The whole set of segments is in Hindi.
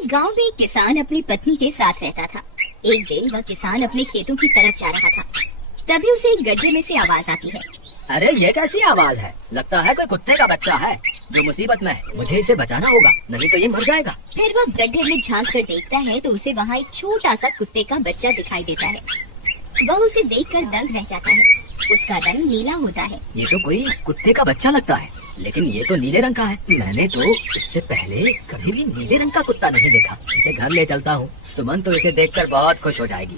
एक गांव में एक किसान अपनी पत्नी के साथ रहता था। एक दिन वह किसान अपने खेतों की तरफ जा रहा था, तभी उसे एक गड्ढे में से आवाज आती है। अरे ये कैसी आवाज है? लगता है कोई कुत्ते का बच्चा है जो मुसीबत में है। मुझे इसे बचाना होगा, नहीं तो ये मर जाएगा। फिर वह गड्ढे में झांक कर देखता है तो उसे वहाँ एक छोटा सा कुत्ते का बच्चा दिखाई देता है। वह उसे देखकर दंग रह जाता है। उसका रंग नीला होता है। ये तो कोई कुत्ते का बच्चा लगता है, लेकिन ये तो नीले रंग का है। मैंने तो इससे पहले कभी भी नीले रंग का कुत्ता नहीं देखा। इसे घर ले चलता हूँ, सुमन तो इसे देखकर बहुत खुश हो जाएगी।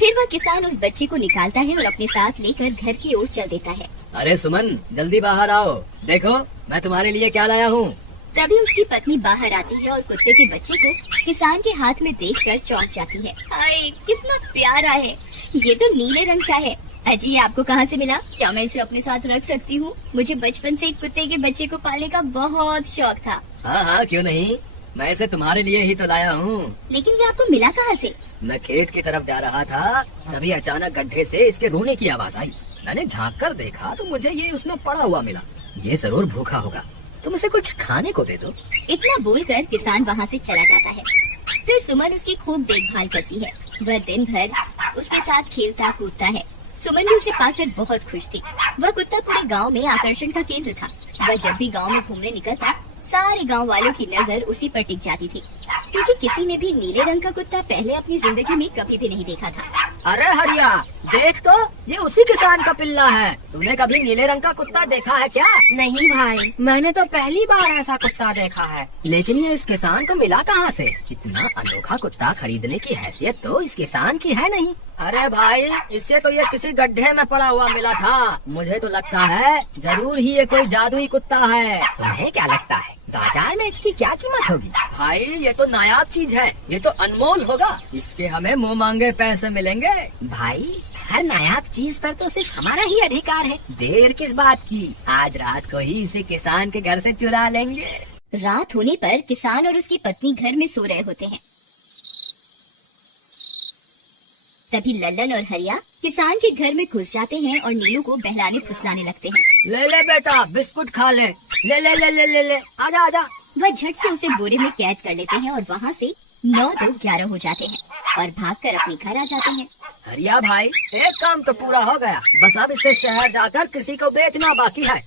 फिर वह किसान उस बच्चे को निकालता है और अपने साथ लेकर घर की ओर चल देता है। अरे सुमन, जल्दी बाहर आओ, देखो मैं तुम्हारे लिए क्या लाया हूँ। तभी उसकी पत्नी बाहर आती है और कुत्ते के बच्चे को किसान के हाथ में देखकर चौंक जाती है। हाय, कितना प्यारा है, ये तो नीले रंग का है। अजी, आपको कहाँ से मिला? क्या मैं इसे अपने साथ रख सकती हूँ? मुझे बचपन से एक कुत्ते के बच्चे को पालने का बहुत शौक था। हाँ हाँ, क्यों नहीं, मैं इसे तुम्हारे लिए ही तो लाया हूँ। लेकिन ये आपको मिला कहाँ से? मैं खेत की तरफ जा रहा था, तभी अचानक गड्ढे से इसके रोने की आवाज आई। मैंने झांक कर देखा तो मुझे ये उसमें पड़ा हुआ मिला। ये जरूर भूखा होगा, तुम इसे कुछ खाने को दे दो। इतना बोलकर किसान वहाँ से चला जाता है। फिर सुमन उसकी खूब देखभाल करती है। वह दिन भर उसके साथ खेलता कूदता है। सुमन भी उसे पाकर बहुत खुश थी। वह कुत्ता पूरे गांव में आकर्षण का केंद्र था। वह जब भी गांव में घूमने निकलता, सारे गांव वालों की नजर उसी पर टिक जाती थी, क्योंकि किसी ने भी नीले रंग का कुत्ता पहले अपनी जिंदगी में कभी भी नहीं देखा था। अरे हरिया, देख तो, ये उसी किसान का पिल्ला है। तुमने कभी नीले रंग का कुत्ता देखा है क्या? नहीं भाई, मैंने तो पहली बार ऐसा कुत्ता देखा है। लेकिन ये इस किसान को मिला कहाँ से? इतना अनोखा कुत्ता खरीदने की हैसियत तो इस किसान की है नहीं। अरे भाई, इससे तो ये किसी गड्ढे में पड़ा हुआ मिला था। मुझे तो लगता है जरूर ही ये कोई जादुई कुत्ता है। तुम्हें क्या लगता है बाजार में इसकी क्या कीमत होगी? भाई, ये तो नायाब चीज है, ये तो अनमोल होगा। इसके हमें मुंह मांगे पैसे मिलेंगे। भाई, हर नायाब चीज पर तो सिर्फ हमारा ही अधिकार है। देर किस बात की, आज रात को ही इसे किसान के घर से चुरा लेंगे। रात होने पर किसान और उसकी पत्नी घर में सो रहे होते हैं। तभी लल्लन और हरिया किसान के घर में घुस जाते हैं और नीलू को बहलाने फुसलाने लगते हैं। ले ले बेटा, बिस्कुट खा ले। ले ले ले ले ले ले, आजा आजा। वह झट से उसे बोरे में कैद कर लेते हैं और वहाँ से 9-2-11 हो जाते हैं और भागकर अपने घर आ जाते हैं। हरिया भाई, एक काम तो पूरा हो गया, बस अब इसे शहर जाकर किसी को बेचना बाकी है।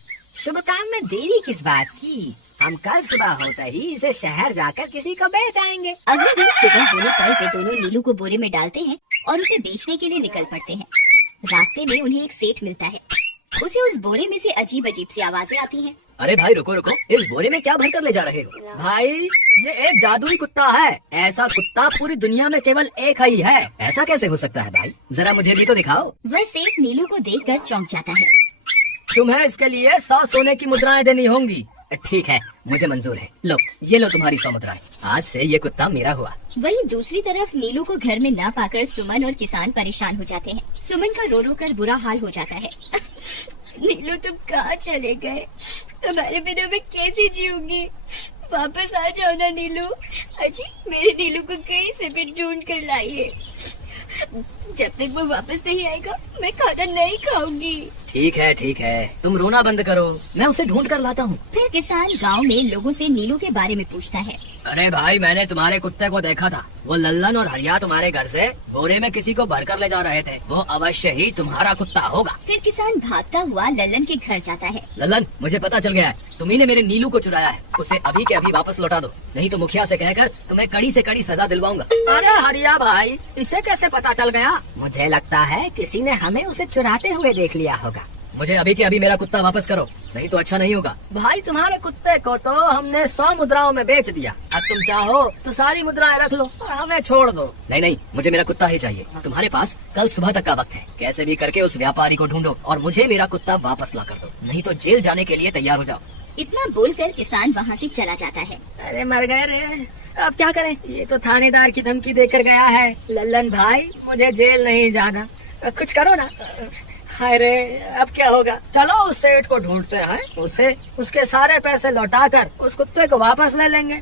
शुभ काम में देरी किस बात की? हम कल सुबह होते ही इसे शहर जाकर किसी को बेच आएंगे। अगले दिन सुबह होने पर वे दोनों नीलू को बोरे में डालते हैं और उसे बेचने के लिए निकल पड़ते हैं। रास्ते में उन्हें एक सेठ मिलता है। उसे उस बोरे में से अजीब अजीब सी आवाजें आती हैं। अरे भाई, रुको रुको, इस बोरे में क्या भर कर ले जा रहे हो? भाई, ये एक जादुई कुत्ता है। ऐसा कुत्ता पूरी दुनिया में केवल एक ही है। ऐसा कैसे हो सकता है भाई? जरा मुझे भी तो दिखाओ। वह सेठ नीलू को देखकर चौंक जाता है। तुम्हें इसके लिए 100 सोने की मुद्राएं देनी होंगी। ठीक है, मुझे मंजूर है। लो, ये लो तुम्हारी 100 मुद्राएं। आज से ये कुत्ता मेरा हुआ। वहीं दूसरी तरफ नीलू को घर में न पाकर सुमन और किसान परेशान हो जाते हैं। सुमन का रो रो कर बुरा हाल हो जाता है। नीलू, तुम कहाँ चले गए? तुम्हारे बिना मैं कैसे जीऊंगी? वापस आ जाओ ना नीलू। अजी, मेरे नीलू को कहीं से भी ढूंढ कर लाइए। जब तक वो वापस नहीं आएगा मैं खाना नहीं खाऊंगी। ठीक है, तुम रोना बंद करो, मैं उसे ढूंढ कर लाता हूँ। फिर किसान गांव में लोगों से नीलू के बारे में पूछता है। अरे भाई, मैंने तुम्हारे कुत्ते को देखा था। वो लल्लन और हरिया तुम्हारे घर से बोरे में किसी को भर कर ले जा रहे थे। वो अवश्य ही तुम्हारा कुत्ता होगा। फिर किसान भागता हुआ लल्लन के घर जाता है। लल्लन, मुझे पता चल गया है, तुम्ही ने मेरे नीलू को चुराया है। उसे अभी के अभी वापस लौटा दो, नहीं तो मुखिया से कहकर तुम्हें कड़ी से कड़ी सजा दिलवाऊंगा। अरे हरिया भाई, इसे कैसे पता चल गया? मुझे लगता है किसी ने हमें उसे चुराते हुए देख लिया होगा। मुझे अभी के अभी मेरा कुत्ता वापस करो, नहीं तो अच्छा नहीं होगा। भाई, तुम्हारे कुत्ते को तो हमने 100 मुद्राओं में बेच दिया। अब तुम चाहो तो सारी मुद्राएं रख लो और हमें छोड़ दो। नहीं, मुझे मेरा कुत्ता ही चाहिए। तुम्हारे पास कल सुबह तक का वक्त है। कैसे भी करके उस व्यापारी को ढूंढो और मुझे मेरा कुत्ता वापस ला कर दो, नहीं तो जेल जाने के लिए तैयार हो जाओ। इतना बोलकर किसान वहाँ से चला जाता है। अरे मर गए रे, अब क्या करें? ये तो थानेदार की धमकी देकर गया है। लल्लन भाई, मुझे जेल नहीं जाना, कुछ करो ना। हाय रे, अब क्या होगा? चलो उस सेठ को ढूंढते हैं, उसे उसके सारे पैसे लौटाकर उस कुत्ते को वापस ले लेंगे।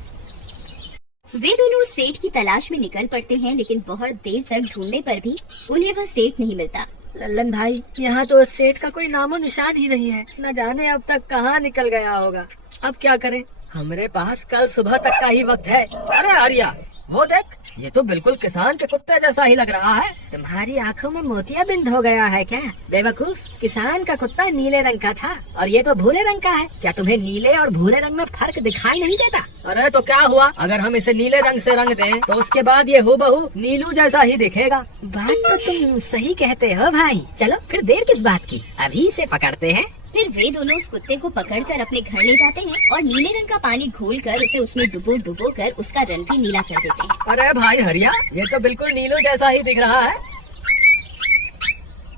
वे दोनों सेठ की तलाश में निकल पड़ते हैं, लेकिन बहुत देर तक ढूंढने पर भी उन्हें वह सेठ नहीं मिलता। लल्लन भाई, यहाँ तो सेठ का कोई नामो निशान ही नहीं है। न जाने अब तक कहाँ निकल गया होगा। अब क्या करें? हमरे पास कल सुबह तक का ही वक्त है। अरे आर्या, वो देख, ये तो बिल्कुल किसान के कुत्ते जैसा ही लग रहा है। तुम्हारी आंखों में मोतियाबिंद हो गया है क्या? बेवकूफ, किसान का कुत्ता नीले रंग का था और ये तो भूरे रंग का है। क्या तुम्हें नीले और भूरे रंग में फर्क दिखाई नहीं देता? अरे तो क्या हुआ, अगर हम इसे नीले रंग से रंग दें तो उसके बाद ये हूबहू नीलू जैसा ही दिखेगा। बात तो तुम सही कहते हो भाई। चलो फिर देर किस बात की, अभी इसे पकड़ते हैं। फिर वे दोनों उस कुत्ते को पकड़कर अपने घर ले जाते हैं और नीले रंग का पानी घोलकर उसे उसमें डुबो कर उसका रंग भी नीला कर देते हैं। अरे भाई हरिया, ये तो बिल्कुल नीलू जैसा ही दिख रहा है।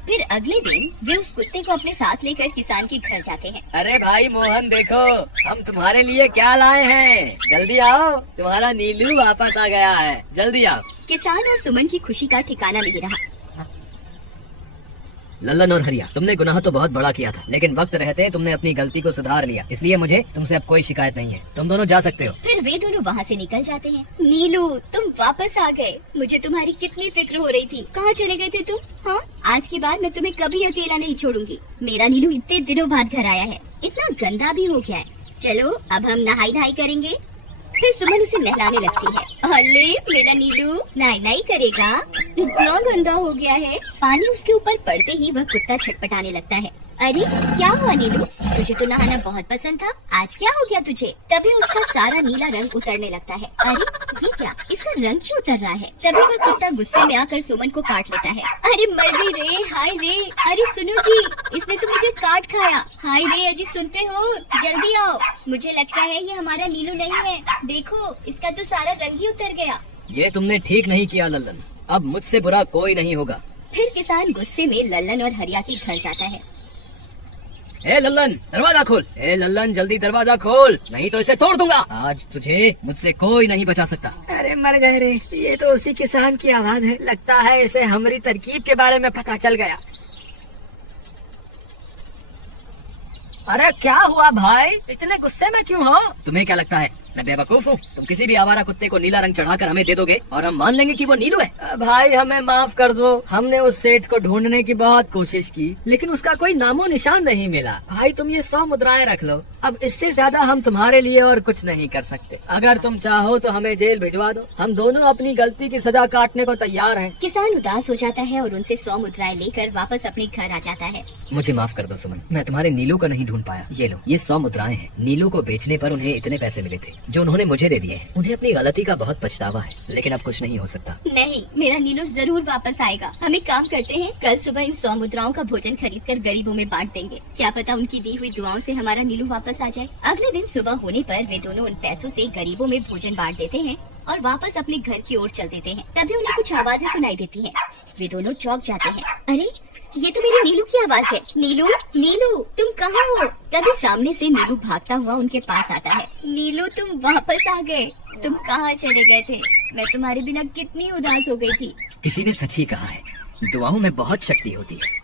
फिर अगले दिन वे उस कुत्ते को अपने साथ लेकर किसान के घर जाते हैं। अरे भाई मोहन, देखो हम तुम्हारे लिए क्या लाए हैं। जल्दी आओ, तुम्हारा नीलू वापस आ गया है, जल्दी आओ। किसान और सुमन की खुशी का ठिकाना नहीं रहा। लल्लन और हरिया, तुमने गुनाह तो बहुत बड़ा किया था, लेकिन वक्त रहते तुमने अपनी गलती को सुधार लिया, इसलिए मुझे तुमसे अब कोई शिकायत नहीं है। तुम दोनों जा सकते हो। फिर वे दोनों वहाँ से निकल जाते हैं। नीलू, तुम वापस आ गए। मुझे तुम्हारी कितनी फिक्र हो रही थी। कहाँ चले गए थे तुम? हाँ, आज के बाद मैं तुम्हें कभी अकेला नहीं छोड़ूंगी। मेरा नीलू इतने दिनों बाद घर आया है, इतना गंदा भी हो गया है। चलो अब हम नहाई करेंगे। फिर सुमन उसे नहलाने लगती है। अरे मेरा नीलू नाई करेगा, इतना गंदा हो गया है। पानी उसके ऊपर पड़ते ही वह कुत्ता छटपटाने लगता है। अरे क्या हुआ नीलू, तुझे तो नहाना बहुत पसंद था, आज क्या हो गया तुझे? तभी उसका सारा नीला रंग उतरने लगता है। अरे ये क्या, इसका रंग क्यों उतर रहा है? तभी वह कुत्ता गुस्से में आकर सुमन को काट लेता है। अरे मर गई रे, हाय रे। अरे सुनो जी, इसने तो मुझे काट खाया। हाय रे अजी, सुनते हो? जल्दी आओ, मुझे लगता है ये हमारा नीलू नहीं है। देखो, इसका तो सारा रंग ही उतर गया। ये तुमने ठीक नहीं किया लल्लन, अब मुझसे बुरा कोई नहीं होगा। फिर किसान गुस्से में लल्लन और हरिया के घर जाता है। ए लल्लन, दरवाजा खोल। ए लल्लन, जल्दी दरवाजा खोल, नहीं तो इसे तोड़ दूंगा। आज तुझे मुझसे कोई नहीं बचा सकता। अरे मर गए रे, ये तो उसी किसान की आवाज है। लगता है इसे हमारी तरकीब के बारे में पता चल गया। अरे क्या हुआ भाई, इतने गुस्से में क्यों हो? तुम्हें क्या लगता है मैं बेवकूफ हूँ? तुम किसी भी आवारा कुत्ते को नीला रंग चढ़ाकर हमें दे दोगे और हम मान लेंगे कि वो नीलू है। भाई हमें माफ कर दो, हमने उस सेठ को ढूंढने की बहुत कोशिश की, लेकिन उसका कोई नामो निशान नहीं मिला। भाई तुम ये 100 मुद्राएं रख लो, अब इससे ज्यादा हम तुम्हारे लिए और कुछ नहीं कर सकते। अगर तुम चाहो तो हमें जेल भिजवा दो, हम दोनों अपनी गलती की सजा काटने को तैयार हैं। किसान उदास हो जाता है और उनसे 100 मुद्राएं लेकर वापस अपने घर आ जाता है। मुझे माफ कर दो सुमन, मैं तुम्हारे नीलू को नहीं ढूंढ पाया। ये लो, ये 100 मुद्राएं हैं। नीलू को बेचने पर उन्हें इतने पैसे मिले थे जो उन्होंने मुझे दे दिए हैं। उन्हें अपनी गलती का बहुत पछतावा है, लेकिन अब कुछ नहीं हो सकता। नहीं, मेरा नीलू जरूर वापस आएगा। हम एक काम करते हैं, कल सुबह इन 100 मुद्राओं का भोजन खरीदकर गरीबों में बांट देंगे। क्या पता उनकी दी हुई दुआओं से हमारा नीलू वापस आ जाए। अगले दिन सुबह होने पर वे दोनों उन पैसों से गरीबों में भोजन बांट देते हैं और वापस अपने घर की ओर चल देते हैं। तभी उन्हें कुछ आवाजें सुनाई देती हैं। वे दोनों चौंक जाते हैं। अरे ये तो मेरे नीलू की आवाज है। नीलू, नीलू तुम कहाँ हो? तभी सामने से नीलू भागता हुआ उनके पास आता है। नीलू तुम वापस आ गए, तुम कहाँ चले गए थे? मैं तुम्हारे बिना कितनी उदास हो गई थी। किसी ने सच ही कहा है, दुआओं में बहुत शक्ति होती है।